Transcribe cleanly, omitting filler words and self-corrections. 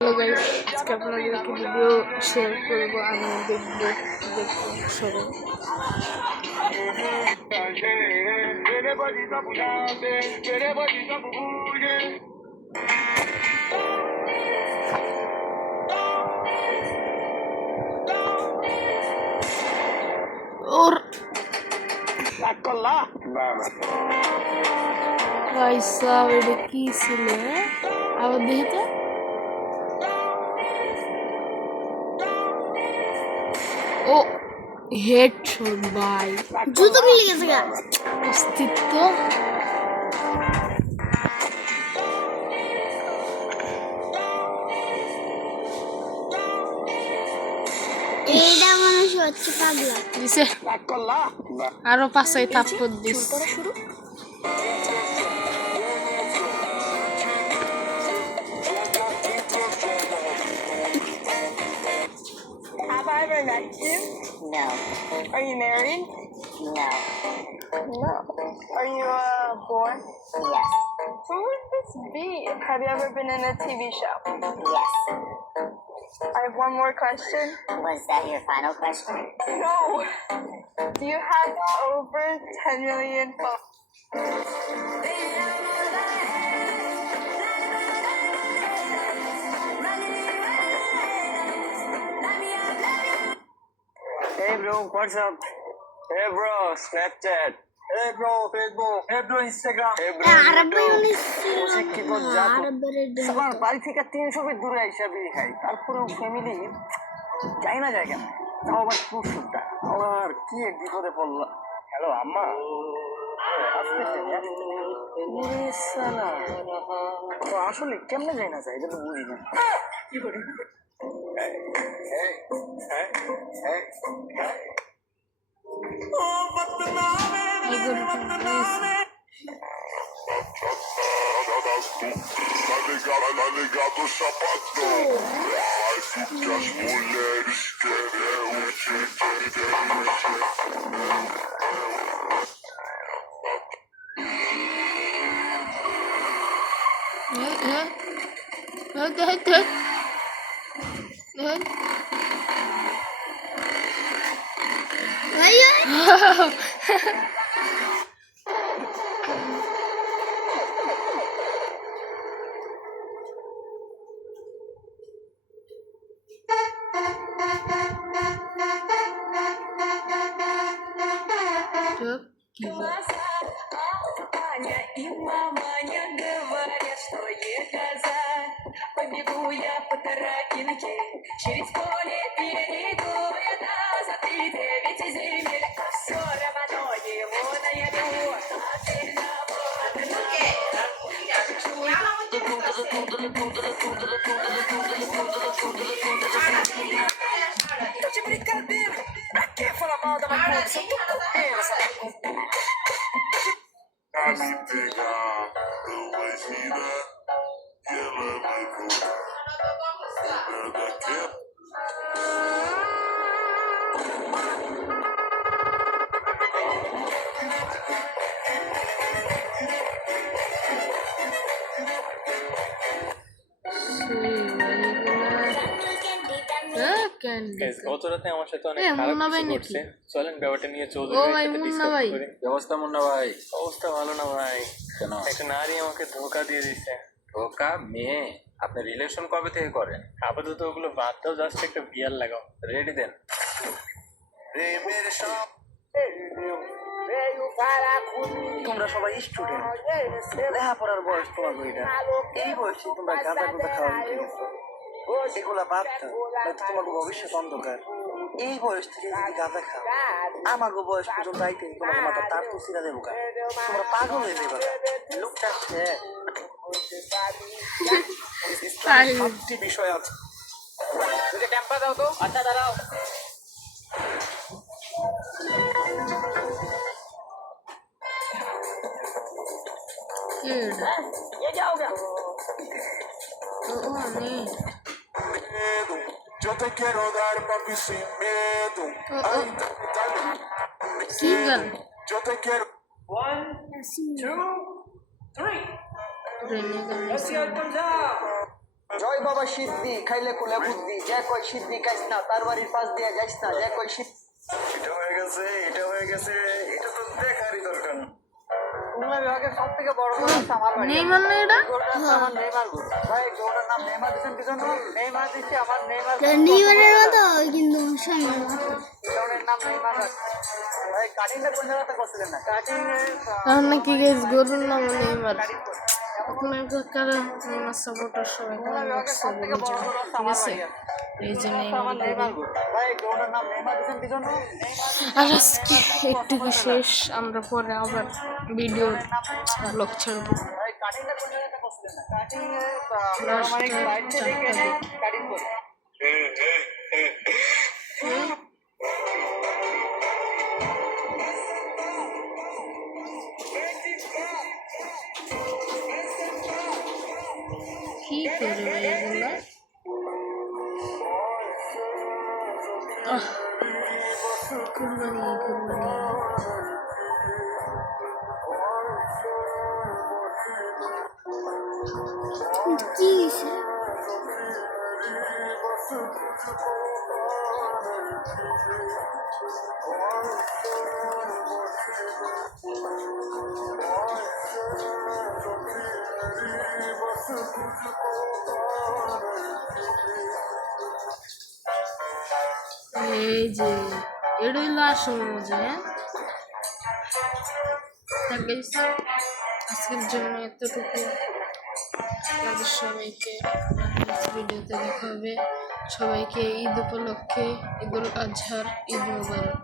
Hello guys, আজকে আপনাদেরকে video share করব। আমি দেখবো সরে ওর গাইস এটা কি ছিল? আবার দেখি তো। ও হেডশট ভাই, জুতো মিলে গেছে গা অস্তিত্ব। এইটা মানুষ হচ্ছে পাগলা দিছে আরো পাঁচটাই থাপ্পড় দিস। শুরু Have I ever met you? No. Are you married? No. No. Are you born? Yes. Who would this be? Have you ever been in a TV show? Yes. I have one more question. Was that your final question? No. Do you have over 10 million followers? Hey bro, what's up? Hey bro, Snapchat. Hey bro, Facebook. Hey bro, Instagram. Hey bro, আরবে YouTube. উনিশশো শিক্ষিত জাত। আরবের সবার বাড়ি থেকে 300 fit দূরে হিসাবে খাই, তারপরেও ফ্যামিলি যাই না যায় কেন, তাও আবার কুসুরটা আমার কি এক বিপদে পড়লাম। হ্যালো আম্মা, আসলে কেমনে যাই না যায় এটা তো বুঝি না। কি করি Tá ligado o sapato. Ai, porque as mulheres querem o И мама не говорят, что ей казать. Побегу я по тропинке, через поле перейду я назад. И 9 земель, а все равно его найду. А ты Eu de brincadeira, pra que falar mal da bagunça? Eu tô correndo, sabe? Vai me pegar, não vai girar. E ela vai voltar. Nada quer. গত রাতে আমার সাথে অনেক এ, খারাপ মুন্না ভাই কিছু নাকি? ঘটছে। চলেন ব্যাপারটা নিয়ে ও চৌধুরীর ভাই, সাথে মুন্না discuss ভাই। করি। কি অবস্থা মুন্না ভাই? অবস্থা ভালো না ভাই, কেন? একটা নারী আমাকে ধোকা দিয়ে দিছে। ধোকা? মেয়ে? আপনি রিলেশন কবে থেকে করেন? আপাতত ওগুলো বাদ দাও, জাস্ট একটা বিয়ার লাগাও। রেডি দেন। তোমরা সবাই স্টুডেন্ট, লেখাপড়ার বয়স তোমার এটা, এই বয়সে তোমরা গাঁদা গুঁদা খাওয়া শিখে গেছো। এগুলা বাদ দাও, নয়তো তোমাকে ভবিষ্যৎ অন্ধকার। এই বয়স থেকে যদি গাঁদা খাও, আমাকে বয়স পর্যন্ত আইতে তোমাকে মাথা তার তো ছিঁড়া দেবো গা, তোমরা পাগল হয়ে যাবে। লোকটা আছে সবটি বিষয় আছে। যদি টেম্পা দাও তো। আচ্ছা দাঁড়াও। ये क्या हो गया? Medo, yo te quiero dar papi sin miedo. Ay, dale, কি গান? yo te quiero. 1, 2, 3. ট্রেনে গান। Let's go, thumbs up. জয় বাবা সিদ্ধি খাইলে কুলে বুদ্ধি, যে কয় সিদ্ধি খাইস না তার বাড়ির পাশ দিয়ে যাইস না, যে কয় সিদ্ধি। এটা হয়ে গেছে, এটা হয়ে গেছে, এটা তো দেখারই দরকার না। খুলনা বিভাগের সব থেকে বড় গোল হচ্ছে আমার বাড়ি। নেইমার না এটা? গোলটা হচ্ছে আমার নেইমার গোল। ভাই গোলটার নাম নেইমার দিচ্ছেন কি জন্য? নেইমার দিচ্ছে আমার নেইমার। নেইমারের মতো কিন্তু সামনে গোলের নাম নেইমার রাখছে। ভাই কাটিংটা কোন জায়গাতে করছিলেন না? কাটিং আর নাকি গাইস গরুর নাম নেইমার। আপনার কারা নেইমার সাপোর্টার সবাই কমেন্ট বক্সে বলে যান, ঠিক আছে? এই যে নেইমার গরু। ভাই গোলটার নাম নেইমার দিচ্ছেন কি জন্য? আর আজকে একটু শেষ, আমরা পরে আবার ভিডিও ব্লগ ছাড়বো। ভাই কাটিংটা কোন জায়গাতে করছিলেন না? কাটিং লাস্ট মানে লাইট থেকে কাটিং করে। কি করবে এগুলা? কুরবানি কুরবানি। কি হয়েছে? এই যে এটা হইলো আসল মজা। হ্যাঁ, তা guys, আজকের জন্য এতটুকু। আপনাদের সবাইকে ভিডিওতে দেখা হবে। সবাইকে ঈদ উপলক্ষে ঈদুল আজহার ঈদ মোবারক।